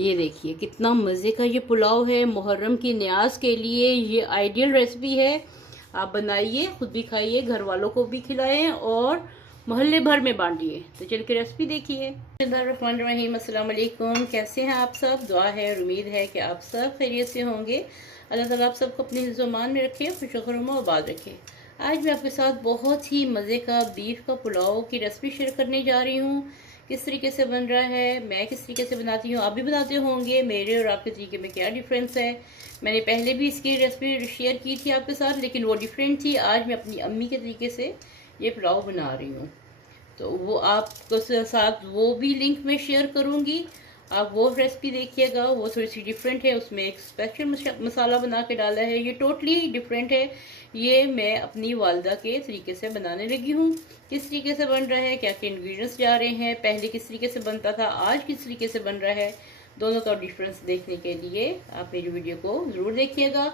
ये देखिए कितना मज़े का ये पुलाव है। मुहर्रम की न्याज के लिए ये आइडियल रेसिपी है। आप बनाइए, खुद भी खाइए, घर वालों को भी खिलाएं और मोहल्ले भर में बांटिए। तो चल के रेसिपी देखिए। बिस्मिल्लाहिर्रहमानिर्रहीम, अस्सलाम वालेकुम। कैसे हैं आप सब? दुआ है और उम्मीद है कि आप सब खैरियत से होंगे। अल्लाह ताला आप सबको अपने हिज़्ज़ो-मान में रखे, खुश-ओ-खुर्म आबाद रखे। आज मैं आपके साथ बहुत ही मज़े का बीफ का पुलाव की रेसिपी शेयर करने जा रही हूँ। किस तरीके से बन रहा है, मैं किस तरीके से बनाती हूँ, आप भी बनाते होंगे। मेरे और आपके तरीके में क्या डिफरेंस है? मैंने पहले भी इसकी रेसिपी शेयर की थी आपके साथ, लेकिन वो डिफरेंट थी। आज मैं अपनी अम्मी के तरीके से ये पुलाव बना रही हूँ, तो वो आपके साथ वो भी लिंक में शेयर करूँगी। आप वो रेसिपी देखिएगा, वो थोड़ी सी डिफरेंट है। उसमें एक स्पेशल मसाला बना के डाला है, ये टोटली डिफरेंट है। ये मैं अपनी वालदा के तरीके से बनाने लगी हूँ। किस तरीके से बन रहा है, क्या क्या इंग्रेडिएंट्स जा रहे हैं, पहले किस तरीके से बनता था, आज किस तरीके से बन रहा है, दोनों का डिफरेंस देखने के लिए आप मेरी वीडियो को ज़रूर देखिएगा।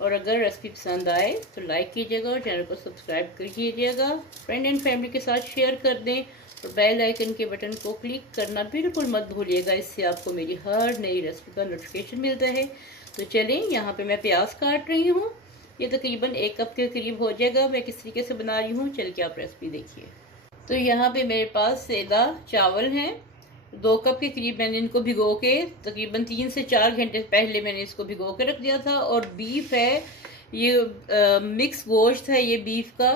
और अगर रेसिपी पसंद आए तो लाइक कीजिएगा और चैनल को सब्सक्राइब कर कीजिएगा। फ्रेंड एंड फैमिली के साथ शेयर कर दें और बेल आइकन के बटन को क्लिक करना बिल्कुल मत भूलिएगा, इससे आपको मेरी हर नई रेसिपी का नोटिफिकेशन मिलता है। तो चलें, यहाँ पे मैं प्याज काट रही हूँ। ये तकरीबन 1 कप के करीब हो जाएगा। मैं किस तरीके से बना रही हूँ चल के आप रेसिपी देखिए। तो यहाँ पे मेरे पास सेदा चावल हैं, 2 कप के करीब। मैंने इनको भिगो के तकरीबन 3 से 4 घंटे पहले मैंने इसको भिगो के रख दिया था। और बीफ है, ये मिक्स गोश्त है ये बीफ का।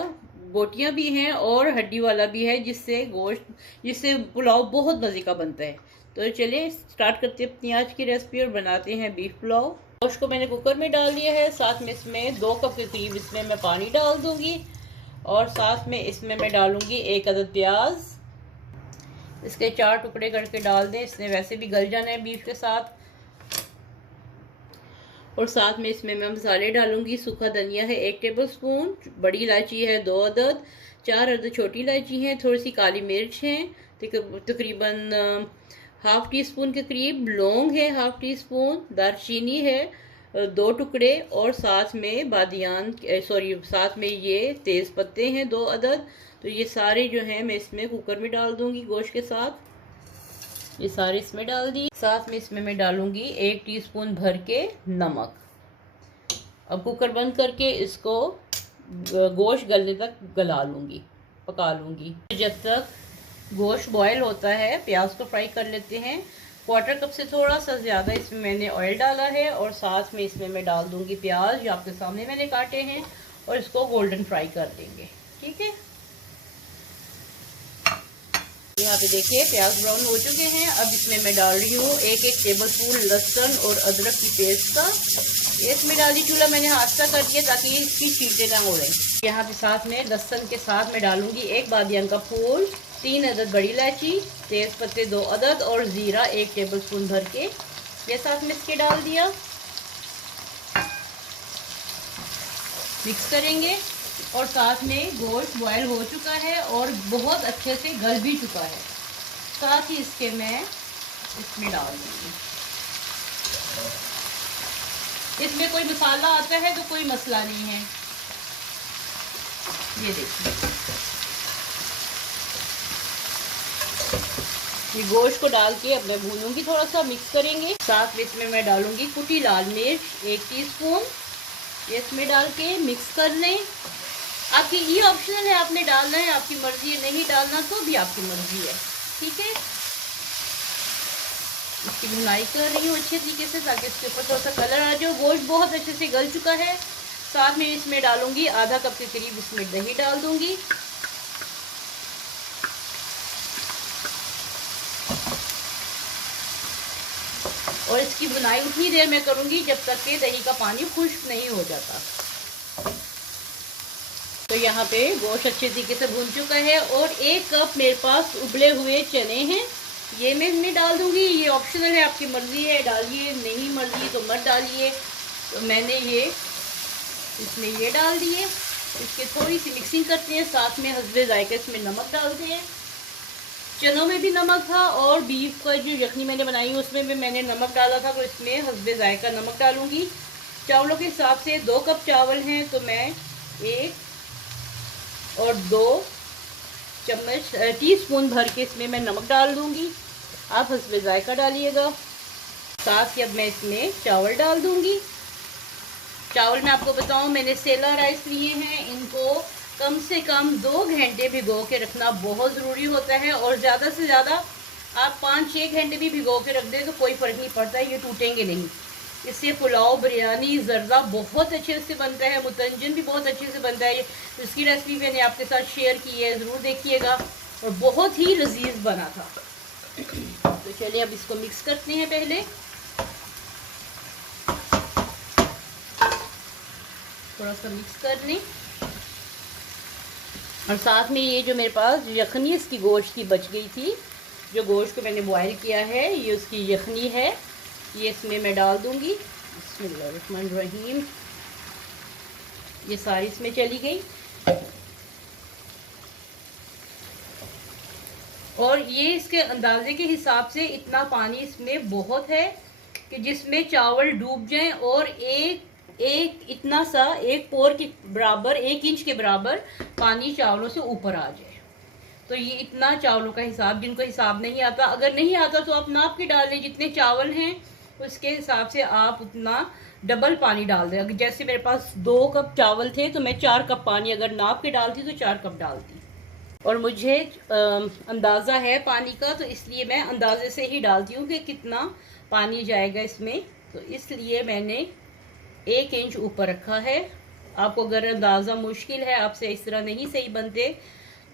बोटियां भी हैं और हड्डी वाला भी है, जिससे पुलाव बहुत मज़े का बनता है। तो चलिए स्टार्ट करते हैं अपनी आज की रेसिपी और बनाते हैं बीफ पुलाव। गोश्त को मैंने कुकर में डाल दिया है। साथ में इसमें 2 कप के करीब इसमें मैं पानी डाल दूंगी और साथ में इसमें मैं डालूंगी 1 अदद प्याज। इसके 4 टुकड़े करके डाल दें, इसने वैसे भी गल जाना है बीफ के साथ। और साथ में इसमें मैं मसाले डालूंगी। सूखा धनिया है 1 टेबल स्पून, बड़ी इलायची है 2 अदद, 4 अदद छोटी इलायची है, थोड़ी सी काली मिर्च है तकरीबन ½ टी स्पून के करीब, लौंग है ½ टी स्पून, दालचीनी है 2 टुकड़े और साथ में साथ में ये तेज़ पत्ते हैं 2 अदद। तो ये सारे जो हैं मैं इसमें कुकर में डाल दूंगी गोश्त के साथ। ये सारे इसमें डाल दी। साथ में इसमें मैं डालूंगी 1 टीस्पून भर के नमक। अब कुकर बंद करके इसको गोश्त गलने तक गला लूंगी, पका लूंगी। जब तक गोश्त बॉयल होता है प्याज को फ्राई कर लेते हैं। 1/4 कप से थोड़ा सा ज़्यादा इसमें मैंने ऑयल डाला है और साथ में इसमें मैं डाल दूंगी प्याज जो आपके सामने मैंने काटे हैं और इसको गोल्डन फ्राई कर देंगे। ठीक है, यहाँ पे देखिए प्याज ब्राउन हो चुके हैं। अब इसमें मैं डाल रही हूँ 1 टेबल स्पून लहसुन और अदरक की पेस्ट का। इसमें डाल दी, चूल्हा मैंने हाथ का कर दिया ताकि इसकी छींटे ना उड़े। यहाँ पे साथ में लहसुन के साथ मैं डालूंगी 1 बादियान का फूल, 3 अदद बड़ी इलायची, तेज पत्ते 2 अदद और ज़ीरा 1 टेबल स्पून भर के ये साथ में इसके डाल दिया। मिक्स करेंगे और साथ में गोश्त बॉयल हो चुका है और बहुत अच्छे से गल भी चुका है। साथ ही इसके मैं इसमें डाल दूंगी। इसमें कोई मसाला आता है तो कोई मसला नहीं है। ये देखिए, ये गोश्त को डाल के अब मैं भूनूंगी, थोड़ा सा मिक्स करेंगे। साथ में इसमें मैं डालूंगी कुटी लाल मिर्च 1 टीस्पून। ये इसमें डाल के मिक्स कर लें। आपकी ये ऑप्शनल है, आपने डालना है, आपकी मर्जी है, नहीं डालना तो भी आपकी मर्जी है। ठीक है, इसकी भुनाई कर रही हूँ अच्छे तरीके से ताकि इसके ऊपर थोड़ा सा कलर आ जाए। गोश्त बहुत अच्छे से गल चुका है। साथ में इसमें डालूंगी ½ कप के करीब इसमें दही डाल दूंगी। और इसकी बुनाई उतनी देर में करूंगी जब तक कि दही का पानी खुश्क नहीं हो जाता। तो यहाँ पे गोश्त अच्छे तरीके से भून चुका है और 1 कप मेरे पास उबले हुए चने हैं, ये मैं इसमें डाल दूंगी। ये ऑप्शनल है, आपकी मर्जी है, डालिए, नहीं मर्जी तो मत डालिए। तो मैंने ये इसमें ये डाल दिए। इसके थोड़ी सी मिक्सिंग करते हैं। साथ में हस्बे जायका इसमें नमक डालते हैं। चनों में भी नमक था और बीफ का जो यखनी मैंने बनाई है उसमें भी मैंने नमक डाला था, तो इसमें हस्बे जायका नमक डालूंगी। चावलों के हिसाब से 2 कप चावल हैं तो मैं 1 और 2 टीस्पून भर के इसमें मैं नमक डाल दूंगी। आप हस्बे जायका डालिएगा। साथ ही अब मैं इसमें चावल डाल दूंगी। चावल मैं आपको बताऊं, मैंने सेला राइस लिए हैं। इनको कम से कम 2 घंटे भिगो के रखना बहुत ज़रूरी होता है, और ज़्यादा से ज़्यादा आप 5-6 घंटे भी भिगो के रख दें तो कोई फ़र्क नहीं पड़ता, ये टूटेंगे नहीं। इससे पुलाव, बिरयानी, ज़र्दा बहुत अच्छे से बनता है, मुतंजन भी बहुत अच्छे से बनता है। इसकी रेसिपी मैंने आपके साथ शेयर की है, ज़रूर देखिएगा, और बहुत ही लजीज बना था। तो चलिए अब इसको मिक्स करते हैं। पहले थोड़ा सा मिक्स कर लें, और साथ में ये जो मेरे पास यखनी इसकी गोश्त की बच गई थी, जो गोश्त को मैंने बॉयल किया है, ये उसकी यखनी है, ये इसमें मैं डाल दूंगी। बिस्मिल्लाहिर्रहमानिर्रहीम। ये सारी इसमें चली गई, और ये इसके अंदाजे के हिसाब से इतना पानी इसमें बहुत है कि जिसमें चावल डूब जाएं, और एक इतना सा 1 पोर के बराबर, 1 इंच के बराबर पानी चावलों से ऊपर आ जाए। तो ये इतना चावलों का हिसाब, जिनको हिसाब नहीं आता, अगर नहीं आता तो आप नाप के डाल लें, जितने चावल हैं उसके हिसाब से आप उतना डबल पानी डाल दें। अगर जैसे मेरे पास 2 कप चावल थे तो मैं 4 कप पानी अगर नाप के डालती तो 4 कप डालती, और मुझे अंदाज़ा है पानी का, तो इसलिए मैं अंदाजे से ही डालती हूँ कि कितना पानी जाएगा इसमें। तो इसलिए मैंने 1 इंच ऊपर रखा है। आपको अगर अंदाज़ा मुश्किल है, आपसे इस तरह नहीं सही बनते,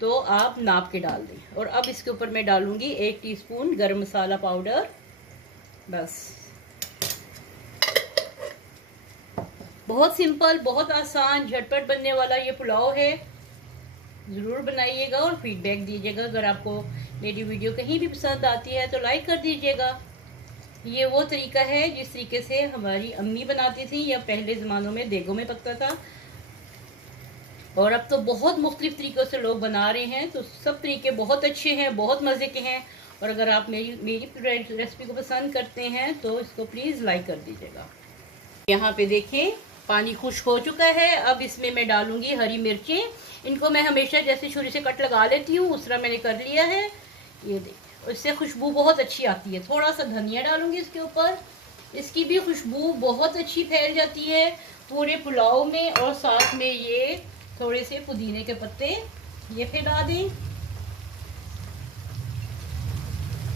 तो आप नाप के डाल दें। और अब इसके ऊपर मैं डालूंगी 1 टीस्पून गरम मसाला पाउडर। बस, बहुत सिंपल, बहुत आसान, झटपट बनने वाला ये पुलाव है। ज़रूर बनाइएगा और फीडबैक दीजिएगा। अगर आपको मेरी वीडियो कहीं भी पसंद आती है तो लाइक कर दीजिएगा। ये वो तरीका है जिस तरीके से हमारी अम्मी बनाती थी, या पहले ज़मानों में देगों में पकता था, और अब तो बहुत मुख्तलिफ तरीक़ों से लोग बना रहे हैं। तो सब तरीके बहुत अच्छे हैं, बहुत मज़े के हैं। और अगर आप मेरी रेसिपी को पसंद करते हैं तो इसको प्लीज़ लाइक कर दीजिएगा। यहाँ पे देखें पानी खुश्क हो चुका है। अब इसमें मैं डालूंगी हरी मिर्चें। इनको मैं हमेशा जैसे छुरी से कट लगा लेती हूँ उस तरह मैंने कर लिया है। ये देखिए, इससे खुशबू बहुत अच्छी आती है। थोड़ा सा धनिया डालूंगी इसके ऊपर, इसकी भी खुशबू बहुत अच्छी फैल जाती है पूरे पुलाव में। और साथ में ये थोड़े से पुदीने के पत्ते ये फैला दें।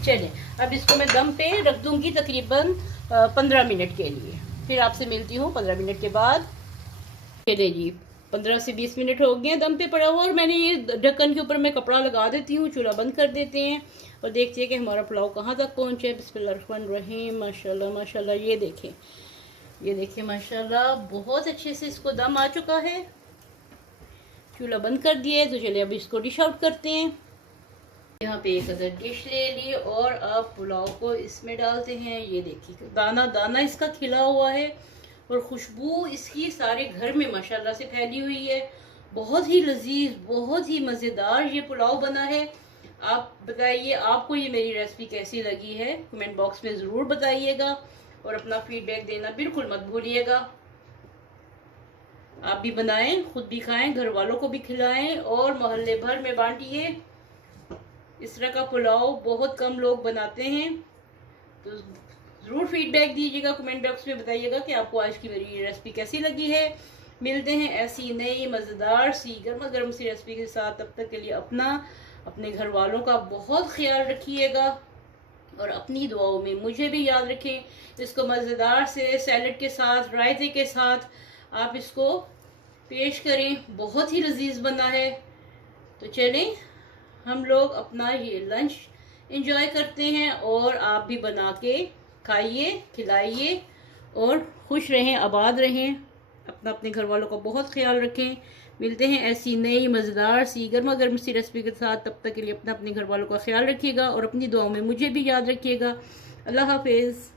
चलिए अब इसको मैं दम पे रख दूंगी तकरीबन 15 मिनट के लिए। फिर आपसे मिलती हूँ 15 मिनट के बाद। चलिए जी, 15 से 20 मिनट हो गए दम पे पड़ा हुआ, और मैंने ये ढक्कन के ऊपर मैं कपड़ा लगा देती हूँ। चूल्हा बंद कर देते हैं और देखते हैं कि हमारा पुलाव कहाँ तक पहुँचे। बिस्मिल्लाहिर्रहमानिर्रहीम। माशाल्लाह माशाल्लाह, ये देखिए माशाल्लाह बहुत अच्छे से इसको दम आ चुका है। चूल्हा बंद कर दिया है। तो चलिए अब इसको डिश आउट करते हैं। यहाँ पे एक अदर डिश ले ली और अब पुलाव को इसमें डालते हैं। ये देखिए दाना दाना इसका खिला हुआ है, और खुशबू इसकी सारे घर में माशाल्लाह से फैली हुई है। बहुत ही लजीज, बहुत ही मज़ेदार ये पुलाव बना है। आप बताइए आपको ये मेरी रेसिपी कैसी लगी है, कमेंट बॉक्स में ज़रूर बताइएगा, और अपना फीडबैक देना बिल्कुल मत भूलिएगा। आप भी बनाएं, खुद भी खाएं, घर वालों को भी खिलाएं, और मोहल्ले भर में बांटिए। इस तरह का पुलाव बहुत कम लोग बनाते हैं। तो ज़रूर फीडबैक दीजिएगा, कमेंट बॉक्स में बताइएगा कि आपको आज की मेरी रेसिपी कैसी लगी है। मिलते हैं ऐसी नई मज़ेदार सी गर्मा गर्म सी रेसिपी के साथ। तब तक के लिए अपने घर वालों का बहुत ख्याल रखिएगा, और अपनी दुआओं में मुझे भी याद रखें। इसको मज़ेदार से सैलड के साथ, रायते के साथ आप इसको पेश करें। बहुत ही लजीज बना है। तो चलें हम लोग अपना ये लंच एंजॉय करते हैं, और आप भी बना के खाइए, खिलाइए, और खुश रहें, आबाद रहें। अपने घर वालों का बहुत ख्याल रखें। मिलते हैं ऐसी नई मज़ेदार सी गर्मा गर्म सी रेसिपी के साथ। तब तक के लिए अपने घर वालों का ख्याल रखिएगा, और अपनी दुआओं में मुझे भी याद रखिएगा। अल्लाह हाफिज़।